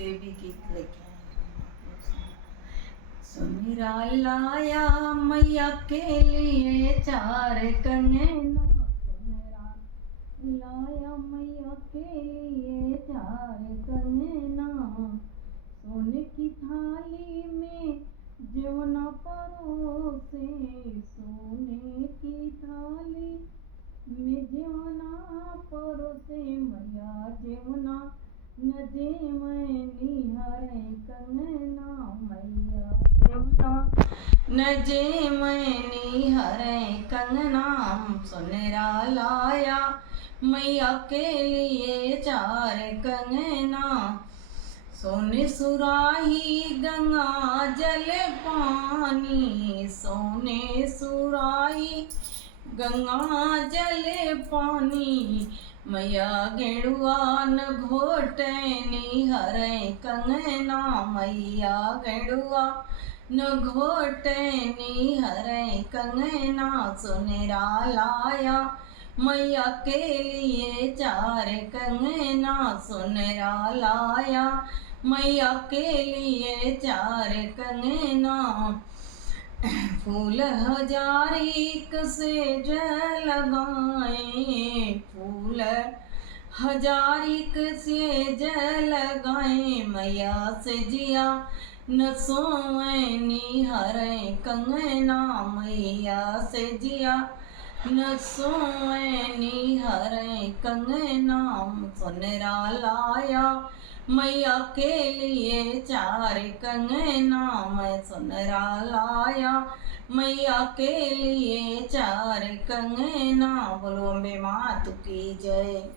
से भी गीत लेके आए। सुनिरा लाया मैया के लिए चार कंगना, सुनिरा लाया मैया के लिए चार कंगना, सोने की थाली में जवना परोसे, सोने की थाली में जवना परोसे, मैया जवना न जेवनी हरे कंगना, मैया जवना न जेवनी हरे कंगना, सुनरा लाया मैया के लिए चार कंगना, सोने सुराही गंगा जल पानी, सोने सुराही गंगा जल पानी, मैया गेड़ुआ न घोटनी हरे कंगना, मैया गेड़ुआ न घोटनी हरे कंगना, सुनरा लाया मैया के लिए चार कंगना, सुनरा लाया मैया के लिए चार कंगना, फूल हजारिक से लगाए, फूल हजारिक से लगाए, मैया से जिया न सोवनी हरे कंगना, मैया से जिया न सोवनी हरे कंगना, सुनरा लाया मैया के लिए चार कंगना, मैं सुनरा लाया मैया के लिए चार कंगना। बोलो अम्बे मात की जय।